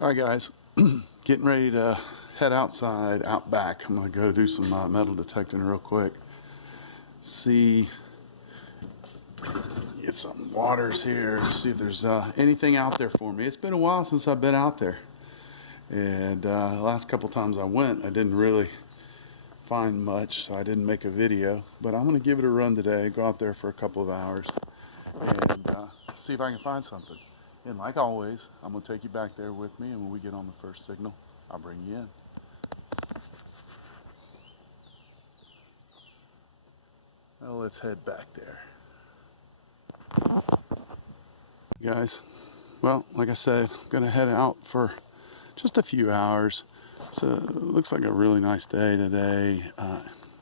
All right, guys, getting ready to head outside, out back. I'm gonna go do some metal detecting real quick. See, get some waters here, see if there's anything out there for me. It's been a while since I've been out there. And the last couple times I went, I didn't really find much, so I didn't make a video. But I'm gonna give it a run today, go out there for a couple of hours, and see if I can find something. And like always, I'm gonna take you back there with me, and when we get on the first signal, I'll bring you in. Well, let's head back there. Guys, well, like I said, I'm gonna head out for just a few hours. It looks like a really nice day today.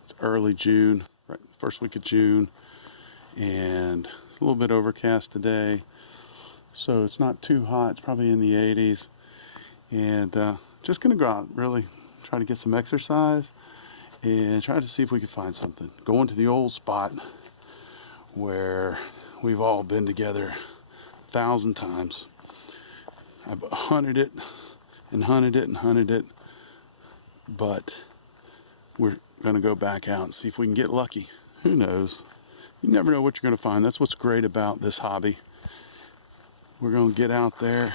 It's early June, right, first week of June, and it's a little bit overcast today, so it's not too hot. It's probably in the 80s, and just gonna go out, really try to get some exercise and try to see if we can find something. Going to the old spot where we've all been together 1,000 times. I've hunted it and hunted it and hunted it, but we're gonna go back out and see if we can get lucky. Who knows? You never know what you're gonna find. That's what's great about this hobby. We're gonna get out there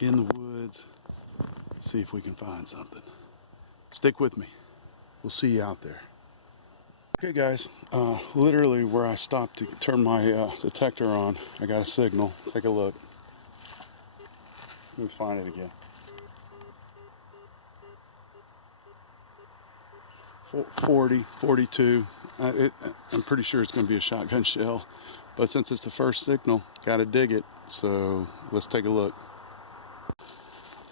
in the woods, see if we can find something. Stick with me. We'll see you out there. Okay, guys, literally where I stopped to turn my detector on, I got a signal. Take a look. Let me find it again. 40, 42. I'm pretty sure it's going to be a shotgun shell, but since it's the first signal, got to dig it. So let's take a look.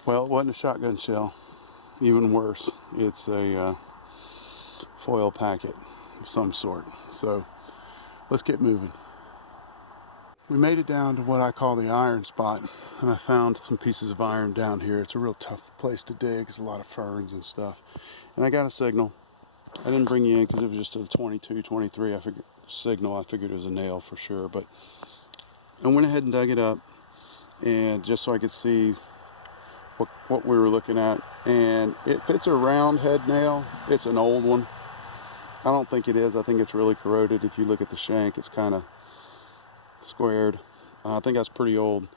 Well, it wasn't a shotgun shell. Even worse, it's a foil packet of some sort. So let's get moving. We made it down to what I call the iron spot, and I found some pieces of iron down here. It's a real tough place to dig. It's a lot of ferns and stuff. And I got a signal. I didn't bring you in because it was just a 22, 23. I figured it was a nail for sure. But I went ahead and dug it up, and just so I could see what we were looking at. And if it's a round head nail, it's an old one. I don't think it is. I think it's really corroded. If you look at the shank, it's kind of squared. I think that's pretty old.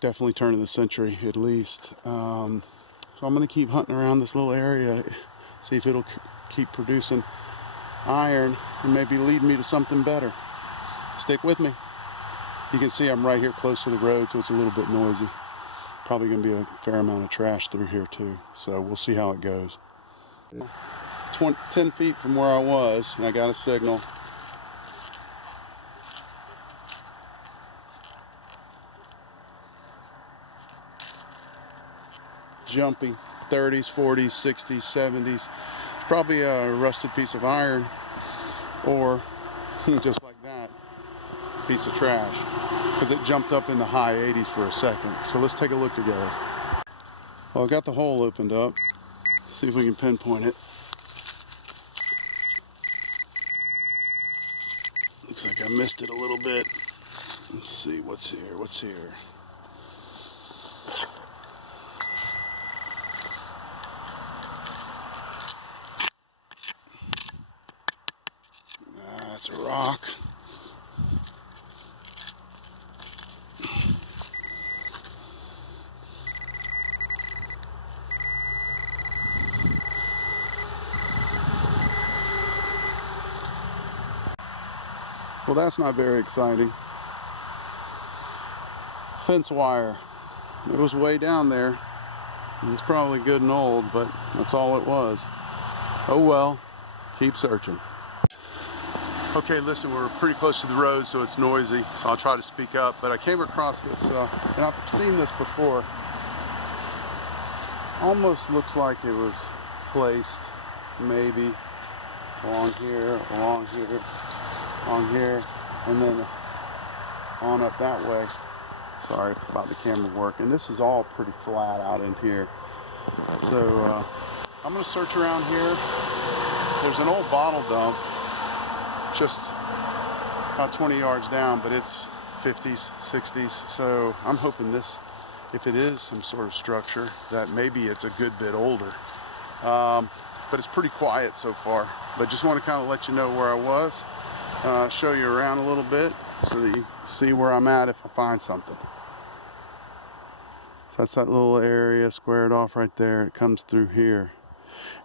Definitely turn of the century at least. So I'm going to keep hunting around this little area, see if it'll keep producing iron and maybe lead me to something better. Stick with me. You can see I'm right here close to the road, so it's a little bit noisy. Probably going to be a fair amount of trash through here too, so we'll see how it goes. 10 feet from where I was, and I got a signal. Jumpy, 30s, 40s, 60s, 70s. It's probably a rusted piece of iron, or just like that, piece of trash, because it jumped up in the high 80s for a second. So let's take a look together. Well, I got the hole opened up. See if we can pinpoint it. Looks like I missed it a little bit. Let's see what's here. What's here? That's a rock. Well, that's not very exciting. Fence wire. It was way down there. It's probably good and old, but that's all it was. Oh well, keep searching. Okay, listen, we're pretty close to the road, so it's noisy, so I'll try to speak up. But I came across this, and I've seen this before. Almost looks like it was placed, maybe, along here, along here, along here, and then on up that way. Sorry about the camera work. And this is all pretty flat out in here. So I'm gonna search around here. There's an old bottle dump just about 20 yards down, but it's 50s, 60s. So I'm hoping this if it is some sort of structure, that maybe it's a good bit older. But it's pretty quiet so far. But just want to kind of let you know where I was, show you around a little bit so that you see where I'm at if I find something. So that's that little area squared off right there. It comes through here.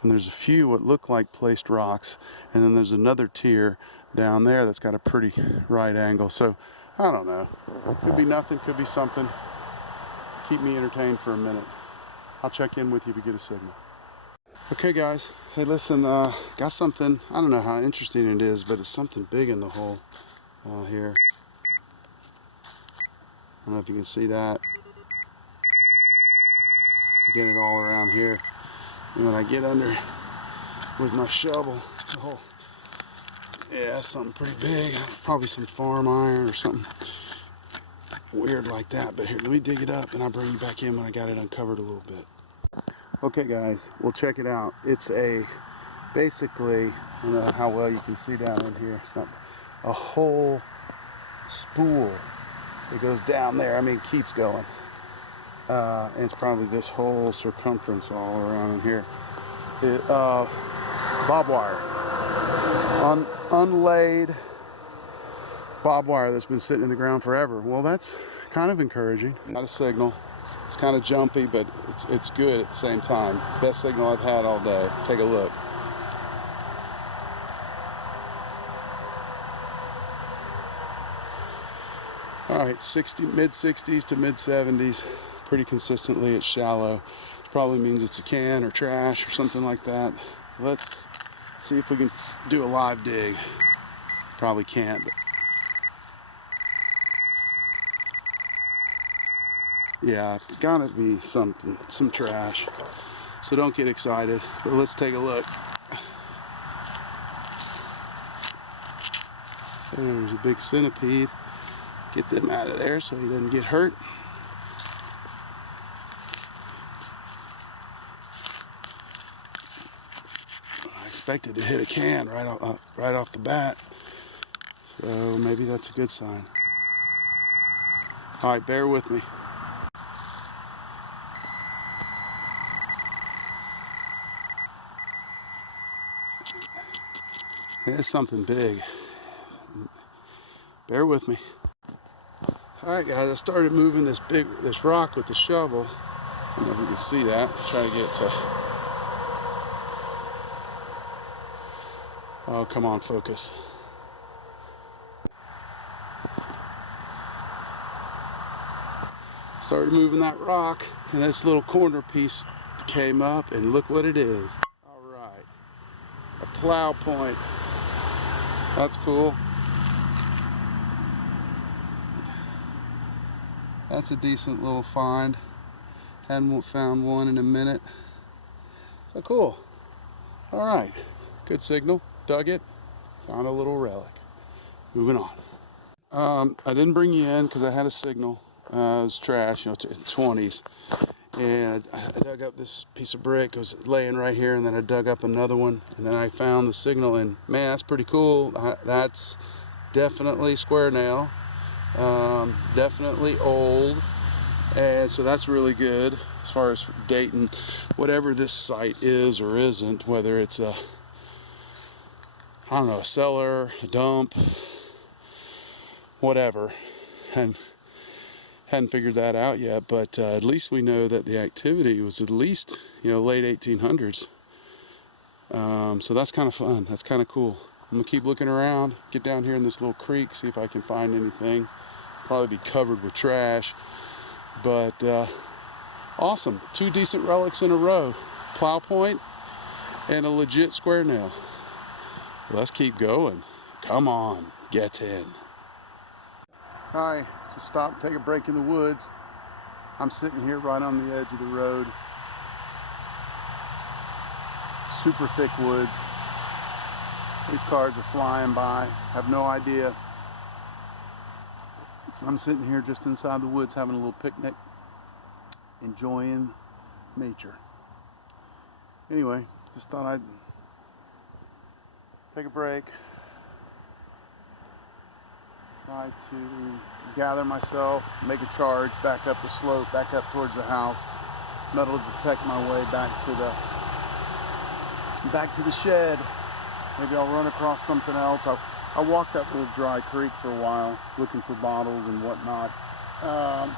And there's a few what look like placed rocks, and then there's another tier down there that's got a pretty right angle. So I don't know, could be nothing, could be something. Keep me entertained for a minute. I'll check in with you if you get a signal. Okay guys, hey listen, got something. I don't know how interesting it is, but it's something big in the hole here. I don't know if you can see that. I get it all around here. And when I get under with my shovel, oh, yeah, that's something pretty big. Probably some farm iron or something weird like that. But here, let me dig it up and I'll bring you back in when I got it uncovered a little bit. Okay guys, we'll check it out. It's basically, I don't know how well you can see down in here. It's not a whole spool that goes down there. I mean, it keeps going. And it's probably this whole circumference all around in here. Barbed wire. Unlaid barbed wire that's been sitting in the ground forever. Well, that's kind of encouraging. Not a signal. It's kind of jumpy, but it's good at the same time. Best signal I've had all day. Take a look. All right, mid 60s to mid 70s. Pretty consistently, it's shallow. Probably means it's a can or trash or something like that. Let's see if we can do a live dig. Probably can't, but yeah, gotta be something, some trash. So don't get excited, but let's take a look. There's a big centipede. Get them out of there so he doesn't get hurt. I expected to hit a can right off the bat, so maybe that's a good sign. All right, bear with me. It's something big. Bear with me. All right, guys, I started moving this rock with the shovel. I don't know if you can see that. Try to get to. Oh, come on, focus. Started moving that rock, and this little corner piece came up, and look what it is. All right, a plow point. That's cool. That's a decent little find. Hadn't found one in a minute. So cool. All right, good signal. Dug it. Found a little relic. Moving on. I didn't bring you in because I had a signal. It was trash, you know, 20s. And I dug up this piece of brick. It was laying right here, and then I dug up another one, and then I found the signal, and man, that's pretty cool. That's definitely square nail. Definitely old, and so that's really good as far as dating whatever this site is or isn't, whether it's a, I don't know, a cellar, a dump, whatever. And hadn't figured that out yet, but at least we know that the activity was at least, you know, late 1800s. So that's kind of fun. That's kind of cool. I'm gonna keep looking around, get down here in this little creek, see if I can find anything. Probably be covered with trash, but awesome. 2 decent relics in a row. Plow point and a legit square nail. Let's keep going. Come on, get in. Hi, just stop, take a break in the woods. I'm sitting here right on the edge of the road. Super thick woods. These cars are flying by. Have no idea. I'm sitting here just inside the woods having a little picnic, enjoying nature. Anyway, just thought I'd take a break, try to gather myself, make a charge back up the slope, back up towards the house. Metal detect my way back to the shed. Maybe I'll run across something else. I walked that little dry creek for a while, looking for bottles and whatnot.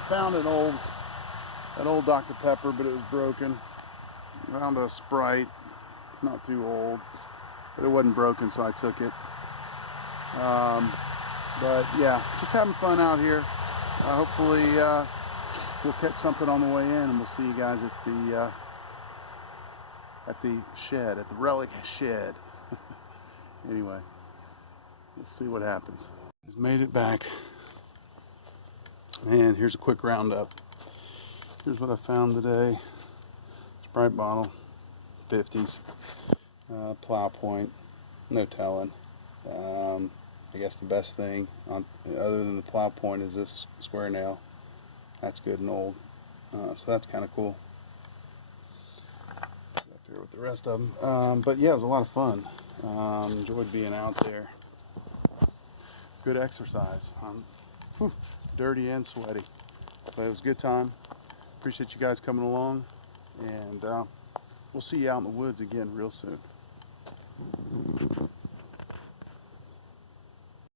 Found an old Dr. Pepper, but it was broken. Found a Sprite. It's not too old, but it wasn't broken, so I took it. But yeah, just having fun out here. Hopefully we'll catch something on the way in, and we'll see you guys at the shed, at the relic shed. Anyway, let's see what happens. Just made it back. And here's a quick roundup. Here's what I found today. Sprite bottle, 50s, plow point, no telling. I guess the best thing other than the plow point is this square nail. That's good and old, so that's kind of cool. Up here with the rest of them, but yeah, it was a lot of fun. Enjoyed being out there. Good exercise. I'm dirty and sweaty, but it was a good time. Appreciate you guys coming along, and we'll see you out in the woods again real soon.